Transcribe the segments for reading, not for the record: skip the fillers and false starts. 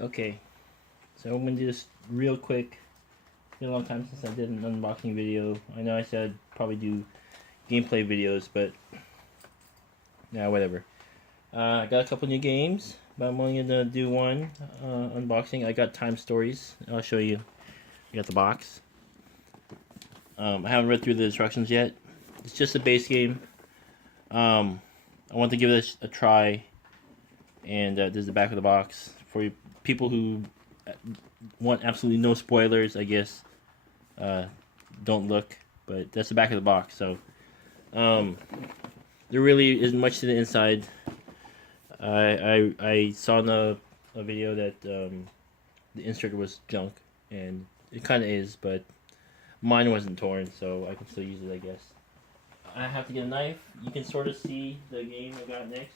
Okay, so I'm gonna do this real quick. It's been a long time since I did an unboxing video. I know I said I'd probably do gameplay videos, but yeah, whatever. I got a couple new games, but I'm only gonna do one unboxing. I got Time Stories. I'll show you. I got the box. I haven't read through the instructions yet. It's just a base game. I want to give this a try, and this is the back of the box for people who want absolutely no spoilers. I guess don't look, but that's the back of the box. So there really isn't much to the inside. I saw in a video that the insert was junk, and it kind of is, but mine wasn't torn, so I can still use it, I guess. I have to get a knife. You can sort of see the game I got next.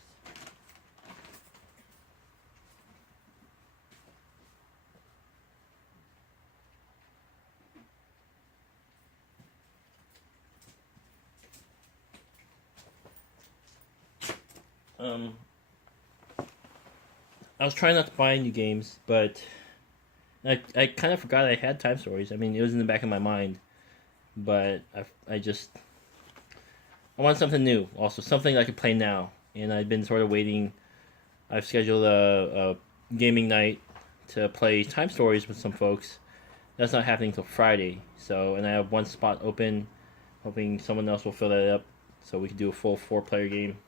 I was trying not to buy new games, but I kind of forgot I had Time Stories. I mean, it was in the back of my mind, but I just I want something new. Also, something I could play now, and I've been sort of waiting. I've scheduled a gaming night to play Time Stories with some folks. That's not happening till Friday. So, and I have one spot open, hoping someone else will fill that up, so we can do a full 4-player game.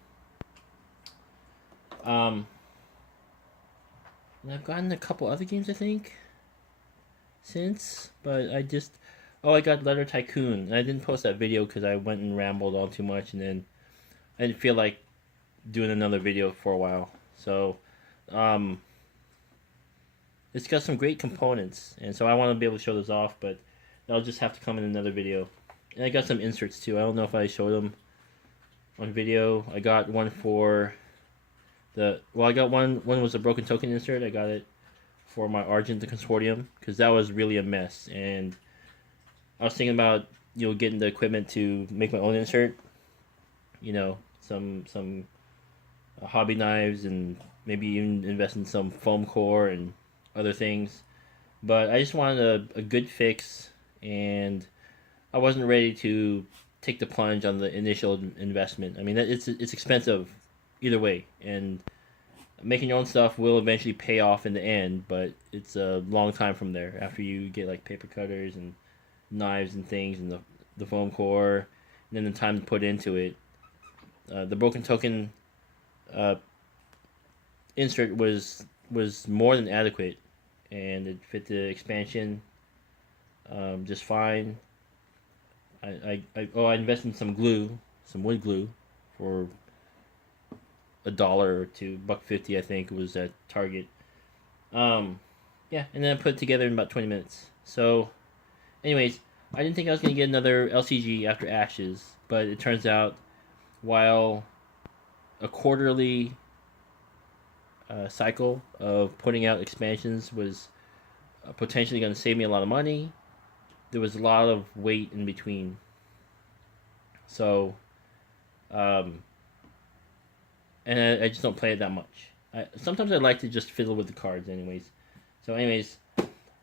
And I've gotten a couple other games, I think, since, but I got Letter Tycoon. I didn't post that video because I went and rambled on too much, and then I didn't feel like doing another video for a while. So, um, it's got some great components, and so I want to be able to show those off, but that'll just have to come in another video. And I got some inserts too. I don't know if I showed them on video. I got one for I got one was a broken token insert. I got it for my Argent the Consortium because that was really a mess, and I was thinking about getting the equipment to make my own insert. Some hobby knives, and maybe even invest in some foam core and other things. But I just wanted a good fix, and I wasn't ready to take the plunge on the initial investment. I mean, it's expensive either way, and making your own stuff will eventually pay off in the end, but it's a long time from there after you get like paper cutters and knives and things, and the foam core, and then the time to put into it. The broken token insert was more than adequate, and it fit the expansion just fine. I invested in some glue, some wood glue, for $1 or $2, $1.50 I think was at Target. Yeah, and then I put it together in about 20 minutes. So, anyways, I didn't think I was gonna get another LCG after Ashes, but it turns out while a quarterly cycle of putting out expansions was potentially going to save me a lot of money, there was a lot of wait in between. So, and I just don't play it that much. Sometimes I like to just fiddle with the cards, anyways. So, anyways,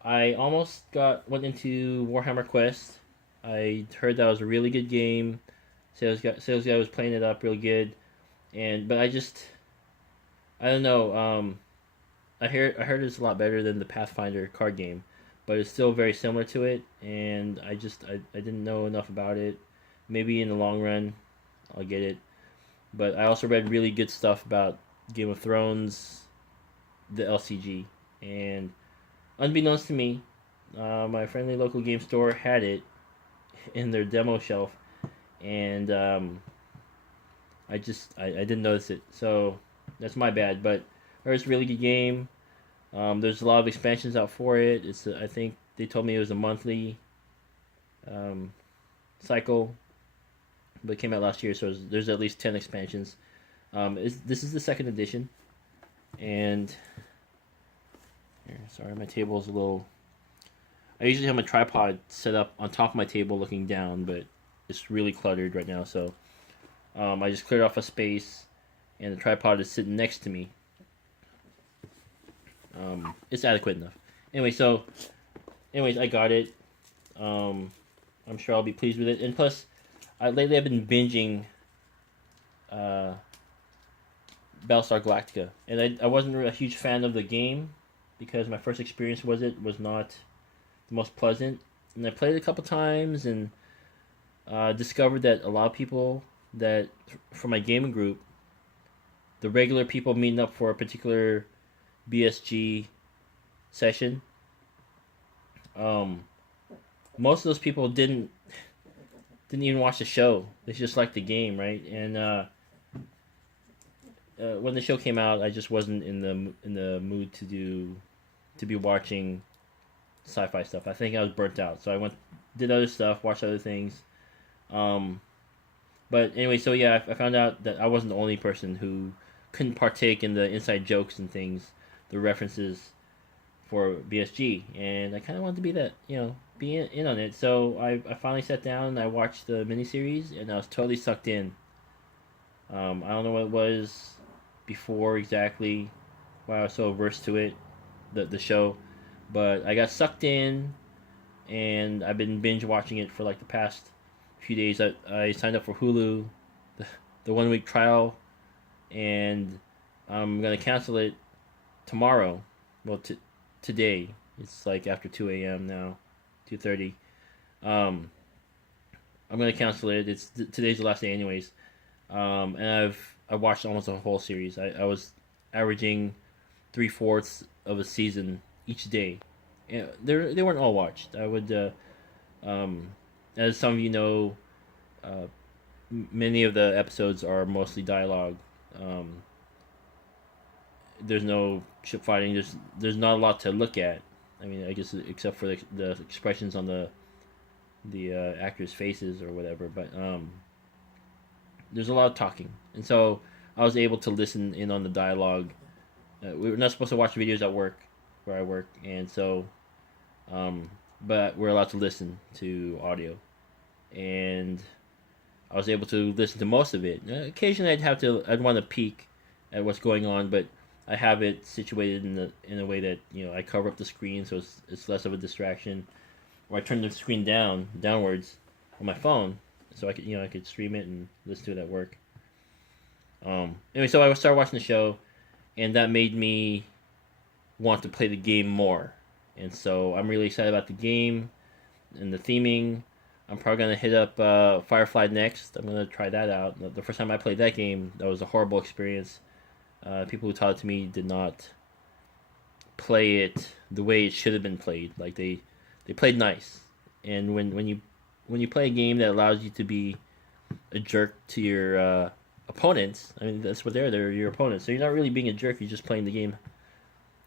I almost went into Warhammer Quest. I heard that was a really good game. Sales guy was playing it up real good, but I don't know. I heard it's a lot better than the Pathfinder card game, but it's still very similar to it. And I didn't know enough about it. Maybe in the long run, I'll get it. But I also read really good stuff about Game of Thrones, the LCG, and unbeknownst to me, my friendly local game store had it in their demo shelf, and I didn't notice it, so that's my bad. But it's a really good game. There's a lot of expansions out for it. I think they told me it was a monthly cycle, but it came out last year, so there's at least 10 expansions. This is the second edition, and sorry, my table is a little. I usually have my tripod set up on top of my table, looking down, but it's really cluttered right now. So I just cleared off a space, and the tripod is sitting next to me. It's adequate enough. Anyway, so anyways, I got it. Um, I'm sure I'll be pleased with it. And plus, lately I've been binging uh, Battlestar Galactica, and I wasn't a huge fan of the game because my first experience with it was not the most pleasant. And I played it a couple times and discovered that a lot of people that from my gaming group, the regular people meeting up for a particular BSG session, um, most of those people didn't even watch the show. They just liked the game, right? And when the show came out, I just wasn't in the mood to be watching sci-fi stuff. I think I was burnt out, so I did other stuff, watched other things. Um, but anyway, so yeah, I found out that I wasn't the only person who couldn't partake in the inside jokes and things, the references for BSG, and I kind of wanted to be that, be in on it. So I finally sat down and I watched the miniseries, and I was totally sucked in. I don't know what it was before exactly why I was so averse to it, the show, but I got sucked in, and I've been binge watching it for like the past few days. I signed up for Hulu, the 1 week trial, and I'm gonna cancel it tomorrow. Well, today it's like after 2 a.m. now, 2:30. Um, I'm gonna cancel it. Today's the last day, anyways. And I watched almost the whole series. I was averaging 3/4 of a season each day. And they weren't all watched. I would, um, as some of you know, uh, many of the episodes are mostly dialogue. Um, there's no ship fighting. There's not a lot to look at. I mean, I guess except for the expressions on the actors' faces or whatever. But there's a lot of talking, and so I was able to listen in on the dialogue. We were not supposed to watch videos at work, where I work, and so, but we're allowed to listen to audio, and I was able to listen to most of it. Occasionally, I'd want to peek at what's going on, but I have it situated in a way that I cover up the screen so it's less of a distraction, or I turn the screen downwards on my phone so I could stream it and listen to it at work. Anyway, so I started watching the show, and that made me want to play the game more, and so I'm really excited about the game and the theming. I'm probably gonna hit up Firefly next. I'm gonna try that out. The first time I played that game, that was a horrible experience. People who taught it to me did not play it the way it should have been played. Like they played nice, and when you play a game that allows you to be a jerk to your opponents, I mean that's what they're your opponents. So you're not really being a jerk. You're just playing the game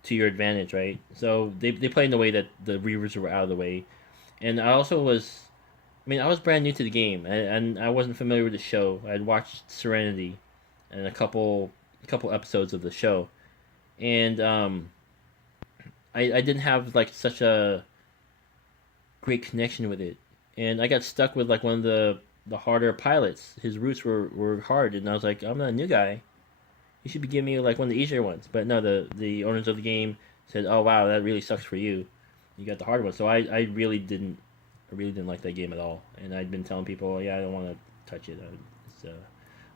to your advantage, right? So they played in the way that the Reavers were out of the way, and I also was. I mean, I was brand new to the game, and I wasn't familiar with the show. I had watched Serenity and a couple episodes of the show, and I didn't have like such a great connection with it, and I got stuck with like one of the harder pilots. His routes were hard, and I was like, I'm not a new guy. You should be giving me like one of the easier ones. But no, the owners of the game said, oh wow, that really sucks for you. You got the hard one. So I really didn't like that game at all, and I'd been telling people, yeah, I don't want to touch it.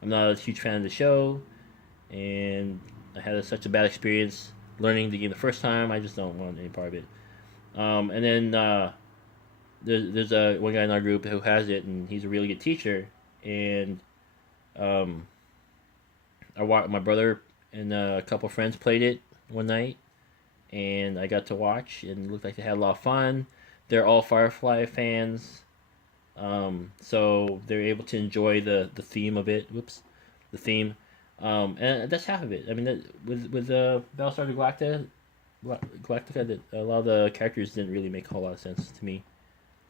I'm not a huge fan of the show, and I had such a bad experience learning the game the first time. I just don't want any part of it. And then there's one guy in our group who has it, and he's a really good teacher. And my brother and a couple friends played it one night, and I got to watch, and it looked like they had a lot of fun. They're all Firefly fans, so they're able to enjoy the theme of it. The theme, and that's half of it. I mean, with Battlestar Galactica, that a lot of the characters didn't really make a whole lot of sense to me.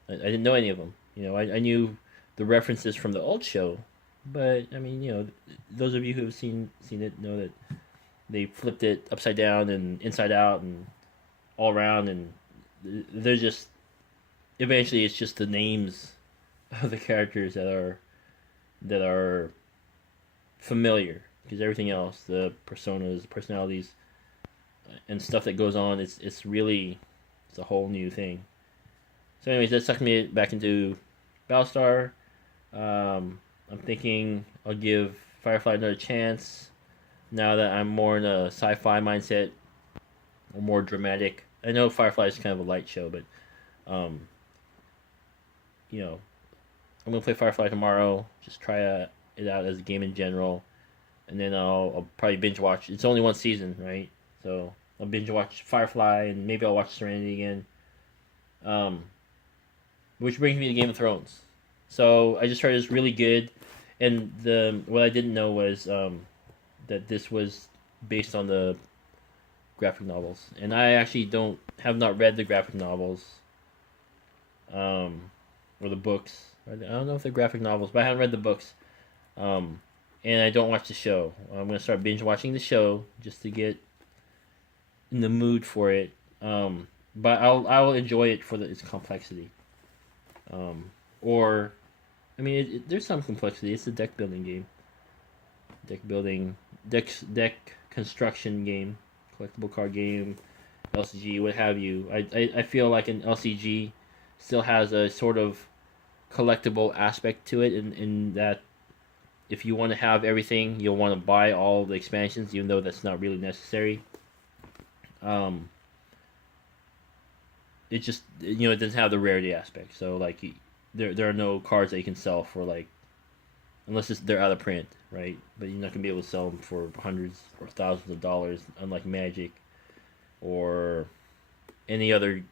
I didn't know any of them. I knew the references from the old show, but I mean, those of you who have seen it know that they flipped it upside down and inside out and all around, and they're just. Eventually, it's just the names of the characters that are familiar, because everything else, the personas, personalities, and stuff that goes on. It's really it's a whole new thing. So, anyways, that sucked me back into Battlestar. I'm thinking I'll give Firefly another chance now that I'm more in a sci-fi mindset or more dramatic. I know Firefly is kind of a light show, but um, you know, I'm gonna play Firefly tomorrow. Just try it out as a game in general, and then I'll probably binge watch. It's only one season, right? So I'll binge watch Firefly, and maybe I'll watch Serenity again. Um, which brings me to Game of Thrones. So I just heard it's really good, and the what I didn't know was that this was based on the graphic novels, and I actually don't have not read the graphic novels, um, or the books. I don't know if they're graphic novels, but I haven't read the books. Um, and I don't watch the show. I'm gonna start binge watching the show just to get in the mood for it. But I will enjoy it for its complexity. Or, I mean, there's some complexity. It's a deck building game, deck building, deck construction game, collectible card game, LCG, what have you. I feel like an LCG still has a sort of collectible aspect to it, in that if you want to have everything, you'll want to buy all the expansions, even though that's not really necessary. Um, it just it doesn't have the rarity aspect. So like there are no cards that you can sell for like unless they're out of print, right? But you're not gonna be able to sell them for hundreds or thousands of dollars, unlike Magic or any other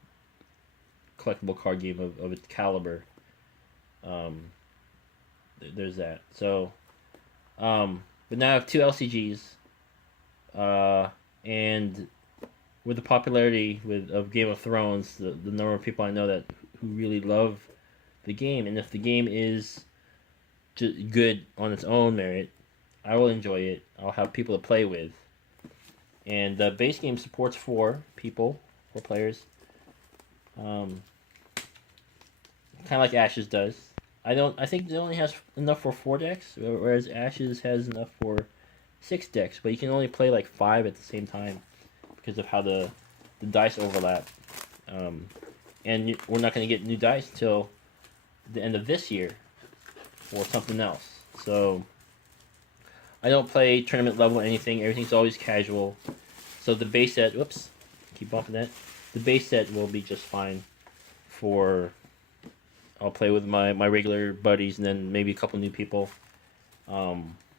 collectible card game of its caliber. Um, there's that. So, but now I have two LCGs, and with the popularity of Game of Thrones, the number of people I know that who really love the game, and if the game is good on its own merit, I will enjoy it. I'll have people to play with, and the base game supports four players, kind of like Ashes does. I think it only has enough for 4 decks, whereas Ashes has enough for 6 decks, but you can only play like 5 at the same time because of how the dice overlap. And we're not going to get new dice until the end of this year or something else. So I don't play tournament level anything. Everything's always casual. So the base set, whoops, keep bumping that. The base set will be just fine for. I'll play with my regular buddies and then maybe a couple new people.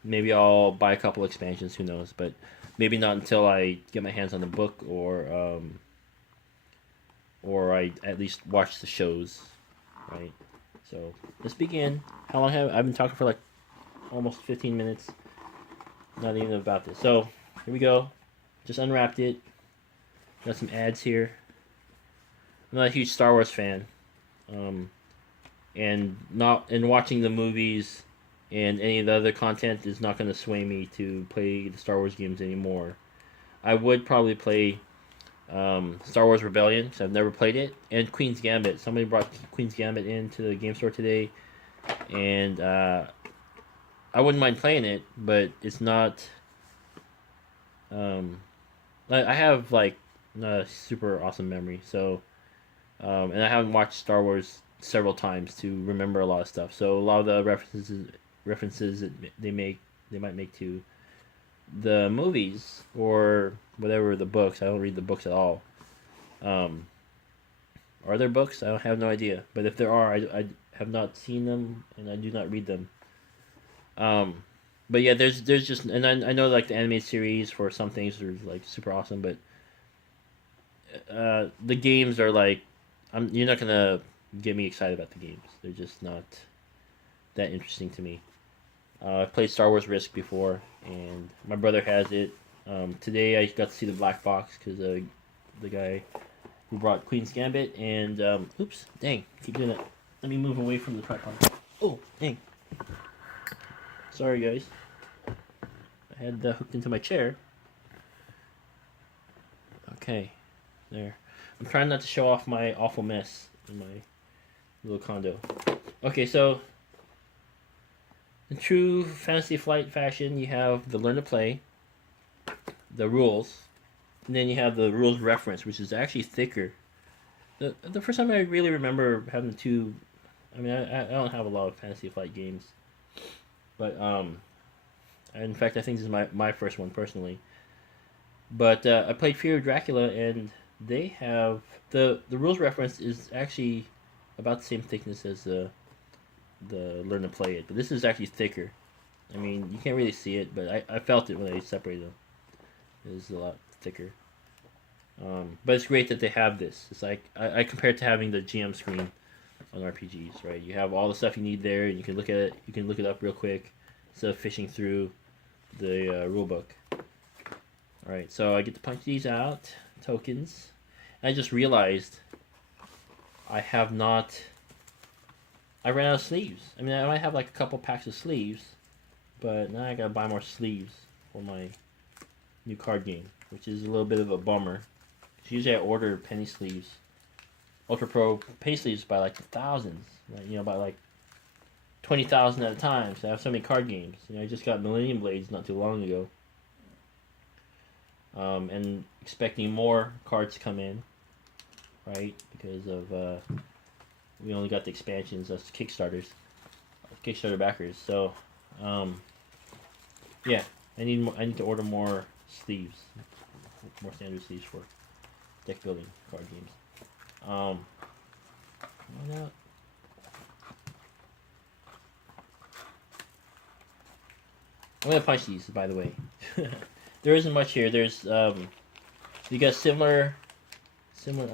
Maybe I'll buy a couple expansions. Who knows? But maybe not until I get my hands on the book or I at least watch the shows, right? So let's begin. How long have I've been talking for like almost 15 minutes? Not even about this. So here we go. Just unwrapped it. Got some ads here. I'm not a huge Star Wars fan, and watching the movies and any of the other content is not going to sway me to play the Star Wars games anymore. I would probably play Star Wars Rebellion because I've never played it, and Queen's Gambit. Somebody brought Queen's Gambit into the game store today, and I wouldn't mind playing it, but it's not. I have like not a super awesome memory, so and I haven't watched Star Wars several times to remember a lot of stuff. So a lot of the references that they might make to the movies or whatever the books. I don't read the books at all. Are there books? I have no idea. But if there are, I have not seen them and I do not read them. But yeah, there's just, and I know like the anime series for some things are like super awesome, but the games are like, you're not gonna get me excited about the games. They're just not that interesting to me. I've played Star Wars Risk before, and my brother has it. Today I got to see the black box because the guy who brought Queen's Gambit, and oops, dang, keep doing that. Let me move away from the tripod. Oh, dang. Sorry, guys. I had that hooked into my chair. Okay, there. I'm trying not to show off my awful mess in my little condo. Okay, so in true Fantasy Flight fashion, you have the learn to play, the rules, And then you have the rules reference, which is actually thicker. The first time I really remember having two. I mean, I don't have a lot of Fantasy Flight games, but in fact, I think this is my first one personally. But I played Fear of Dracula, and they have the rules reference is actually about the same thickness as the Learn to Play It, but this is actually thicker. I mean, you can't really see it, but I felt it when I separated them. It is a lot thicker. But it's great that they have this. It's like I compare it to having the GM screen on RPGs, right? You have all the stuff you need there, and you can look at it. You can look it up real quick instead of fishing through the rule book. All right, so I get to punch these out, tokens. I just realized I have not. I ran out of sleeves. I mean, I might have like a couple packs of sleeves, but now I gotta buy more sleeves for my new card game, which is a little bit of a bummer. Usually I order penny sleeves, Ultra Pro pay sleeves by like the thousands, like, by like 20,000 at a time. So I have so many card games. I just got Millennium Blades not too long ago, and expecting more cards to come in, right? Because of we only got the expansions as Kickstarter backers. So, yeah, I need to order more sleeves, more standard sleeves for deck building card games. Why not? I'm gonna punch these, by the way. There isn't much here. There's you got similar, similar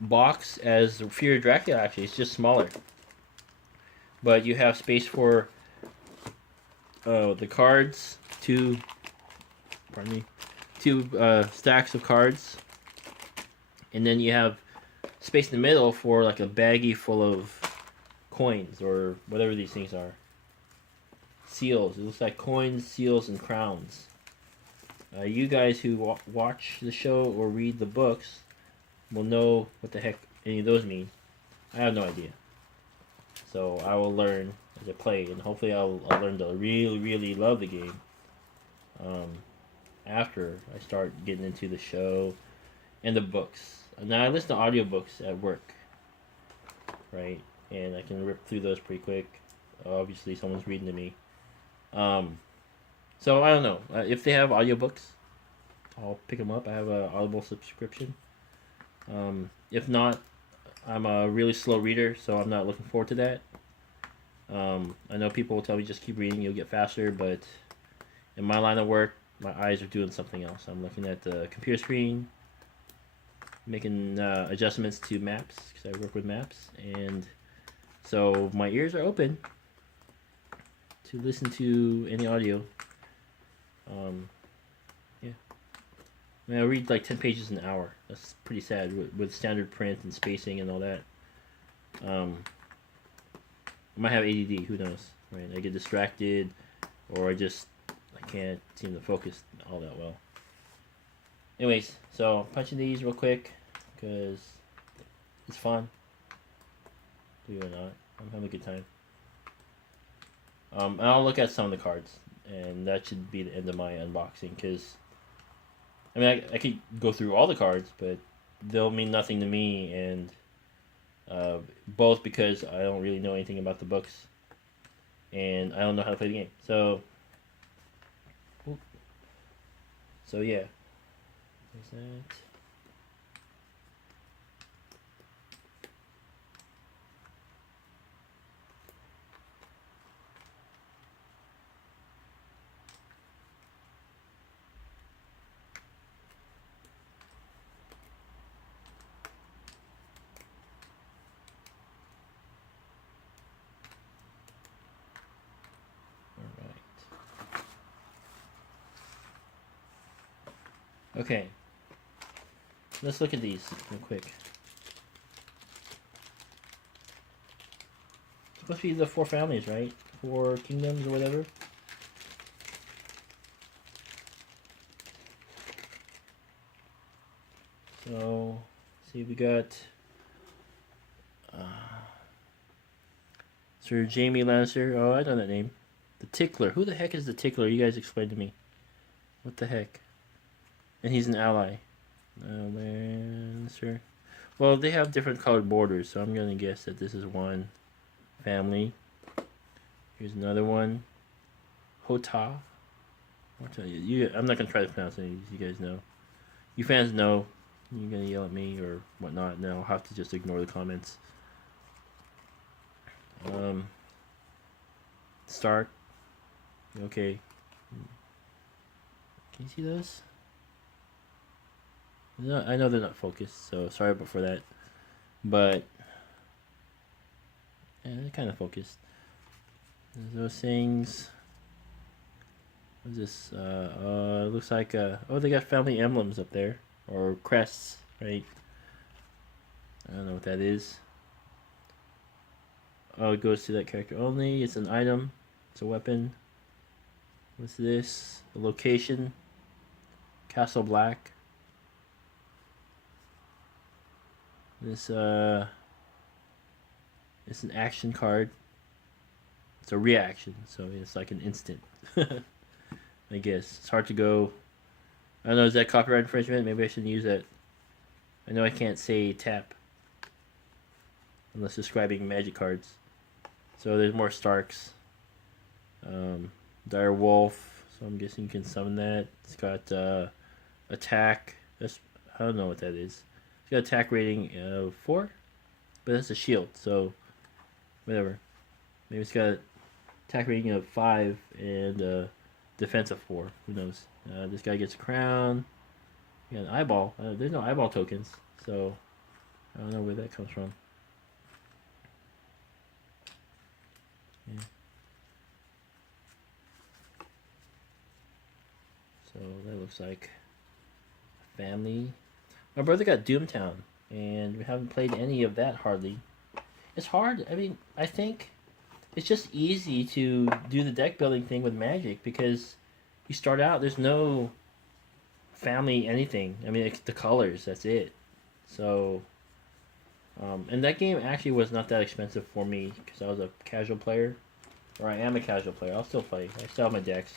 box as Fear of Dracula. Actually, it's just smaller, but you have space for the cards. Two stacks of cards, and then you have space in the middle for like a baggie full of coins or whatever these things are. Seals. It looks like coins, seals, and crowns. You guys who watch the show or read the books will know what the heck any of those mean. I have no idea. So I will learn as I play, and hopefully I'll learn to really, really love the game after I start getting into the show and the books. Now I listen to audiobooks at work, right? And I can rip through those pretty quick. Obviously, someone's reading to me. So I don't know. If they have audiobooks, I'll pick them up. I have an Audible subscription. If not, I'm a really slow reader, so I'm not looking forward to that. I know people will tell me just keep reading, you'll get faster, but in my line of work, my eyes are doing something else. I'm looking at the computer screen, making adjustments to maps, because I work with maps, and so my ears are open to listen to any audio. Yeah. I mean, I read like 10 pages an hour. That's pretty sad with standard print and spacing and all that. I might have ADD, who knows, right? I get distracted, or I can't seem to focus all that well. Anyways, so punching these real quick, because it's fun. Believe it or not, I'm having a good time. And I'll look at some of the cards, and that should be the end of my unboxing, because I mean, I could go through all the cards, but they'll mean nothing to me, and both because I don't really know anything about the books, and I don't know how to play the game. So yeah. There's that. Okay, let's look at these real quick. It's supposed to be the 4 families, right? 4 kingdoms or whatever. So, see, we got Sir Jaime Lannister. Oh, I know that name. The Tickler. Who the heck is the Tickler? You guys explain to me. What the heck? And he's an ally. Oh man, sure. Well, they have different colored borders, so I'm gonna guess that this is one family. Here's another one. Hota. I'm not gonna try to pronounce any of these. You guys know. You fans know. You're gonna yell at me or whatnot, and I'll have to just ignore the comments. Start. Okay. Can you see those? No, I know they're not focused, so sorry for that. But yeah, they're kind of focused. There's those things. What's this? It looks like oh, they got family emblems up there or crests, right? I don't know what that is. Oh, it goes to that character only. It's an item. It's a weapon. What's this? The location. Castle Black. This it's an action card. It's a reaction, so it's like an instant. I guess it's hard to go. I don't know. Is that copyright infringement? Maybe I shouldn't use that. I know I can't say tap unless describing magic cards. So there's more Starks. Dire Wolf. So I'm guessing you can summon that. It's got attack. That's, I don't know what that is. It's got attack rating of 4, but that's a shield. So whatever. Maybe it's got attack rating of 5 and defense of 4. Who knows? This guy gets a crown. You got an eyeball. There's no eyeball tokens, so I don't know where that comes from. Yeah. So that looks like family. My brother got Doomtown, and we haven't played any of that hardly. It's hard. I mean, I think it's just easy to do the deck building thing with Magic because you start out, there's no family anything. I mean, it's the colors, that's it. So, and that game actually was not that expensive for me because I was a casual player, or I am a casual player. I'll still play. I still have my decks.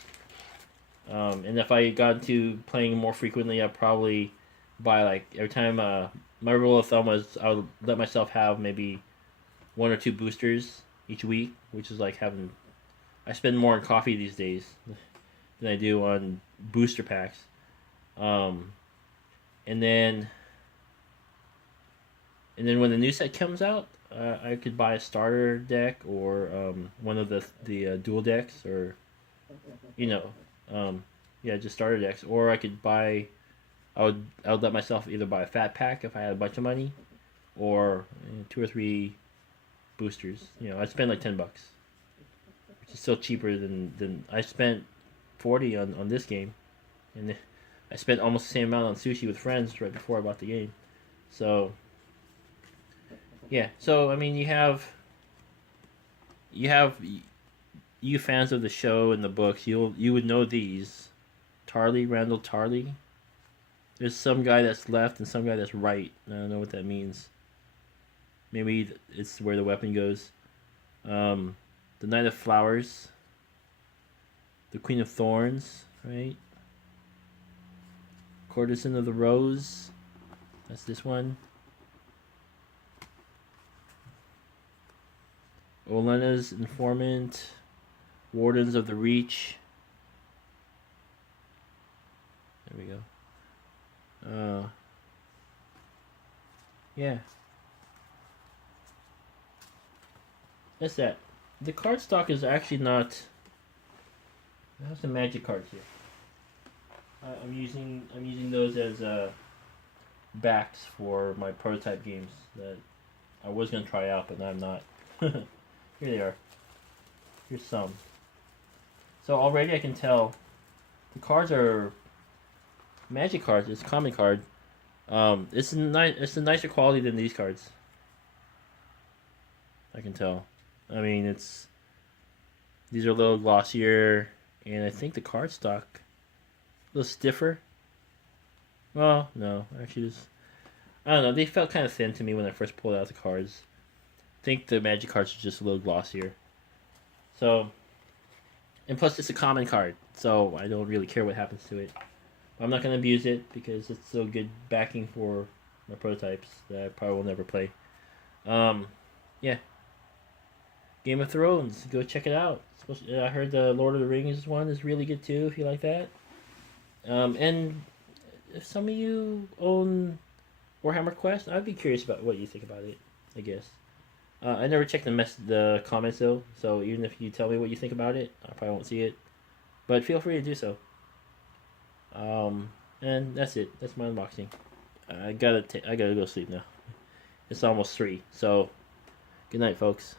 And if I got into playing more frequently, I'd probably buy like every time. My rule of thumb was I would let myself have maybe 1 or 2 boosters each week, which is like having. I spend more on coffee these days than I do on booster packs. And then when the new set comes out, I could buy a starter deck or one of the dual decks, or you know, yeah, just starter decks. Or I could buy. I would let myself either buy a fat pack if I had a bunch of money, or 2 or 3 boosters. You know, I'd spend like $10, which is still cheaper than I spent 40 on this game, and I spent almost the same amount on sushi with friends right before I bought the game. So yeah, so I mean, you you fans of the show and the books, you would know these. Tarly, Randall Tarly. There's some guy that's left and some guy that's right. I don't know what that means. Maybe it's where the weapon goes. The Knight of Flowers. The Queen of Thorns, right? Courtesan of the Rose. That's this one. Olena's Informant. Wardens of the Reach. There we go. Yeah. That's that. The card stock is actually not. I have some magic cards here. I'm using those as backs for my prototype games that I was gonna try out, but now I'm not. Here they are. Here's some. So already I can tell the cards are magic cards. It's a common card. It's a nicer quality than these cards. I can tell. I mean, these are a little glossier, and I think the card stock a little stiffer. Well, no, actually, I don't know. They felt kind of thin to me when I first pulled out the cards. I think the magic cards are just a little glossier. So, And plus, it's a common card, so I don't really care what happens to it. I'm not gonna abuse it because it's so good backing for my prototypes that I probably will never play. Yeah, Game of Thrones. Go check it out. I heard the Lord of the Rings one is really good too. If you like that. And if some of you own Warhammer Quest, I'd be curious about what you think about it. I guess. I never checked the comments though, so even if you tell me what you think about it, I probably won't see it. But feel free to do so. And that's it. That's my unboxing. I gotta go sleep now. It's almost 3. So, good night, folks.